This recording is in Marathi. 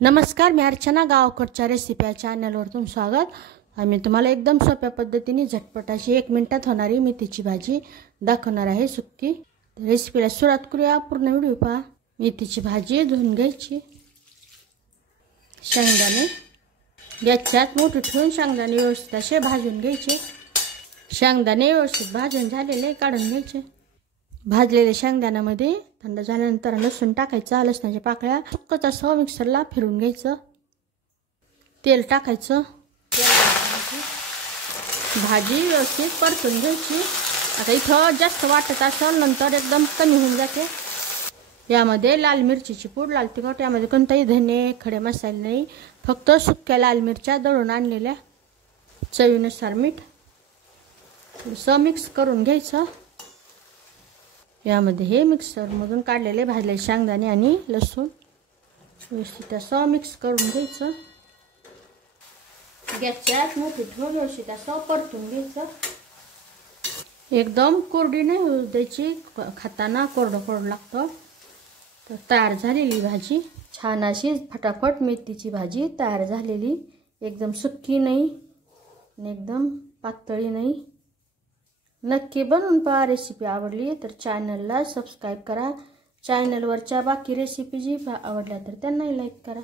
नमस्कार, मी अर्चना. गावकडच्या रेसिपी या चॅनलवर तुमचं स्वागत. आम्ही तुम्हाला एकदम सोप्या पद्धतीने झटपट अशी 1 मिनिटात होणारी मेथीची भाजी दाखवणार आहे, सुक्की. रेसिपीला सुरुवात करूया. पूर्ण व्हिडिओ पहा. मेथीची भाजी धुवून घ्यायची. शेंगदाणे गॅसच्यात मोठी ठेवून शेंगदाणे व्यवस्थित असे भाजून घ्यायचे. शेंगदाणे व्यवस्थित भाजून झालेले काढून घ्यायचे. भाजलेल्या शेंगदाण्यामध्ये थंड झाल्यानंतर लसूण टाकायचा. लसणाच्या पाकळ्या सुक्कच असं मिक्सरला फिरून घ्यायचं. तेल टाकायचं. भाजी व्यवस्थित परतून घ्यायची. आता इथं जास्त वाटत असेल नंतर एकदम कमी होऊन जाते. यामध्ये लाल मिरचीची पूड, लाल तिखट, यामध्ये कोणताही धने खडे मसाले नाही, फक्त सुक्या लाल मिरच्या दळून आणलेल्या, चवीनुसार मीठ, थोडंसं मिक्स करून घ्यायचं. यामध्ये हे मिक्सरमधून काढलेले भाजलेले शेंगदाणे आणि लसूण व्यवस्थित असं मिक्स करून घ्यायचं. गॅसच्यात मोठी ठेवून व्यवस्थित असं परतून घ्यायचं. एकदम कोरडी नाही होऊ द्यायची, खाताना कोरडं कोरडं लागतं. तर तयार झालेली भाजी छान अशी फटाफट मेथीची भाजी तयार झालेली. एकदम सुक्की नाही आणि एकदम पातळी नाही. नक्की बनवून पहा. रेसिपी आवडली तर चॅनलला सबस्क्राईब करा. चॅनलवरच्या बाकी रेसिपी जी आवडल्या तर त्यांनाही लाईक करा.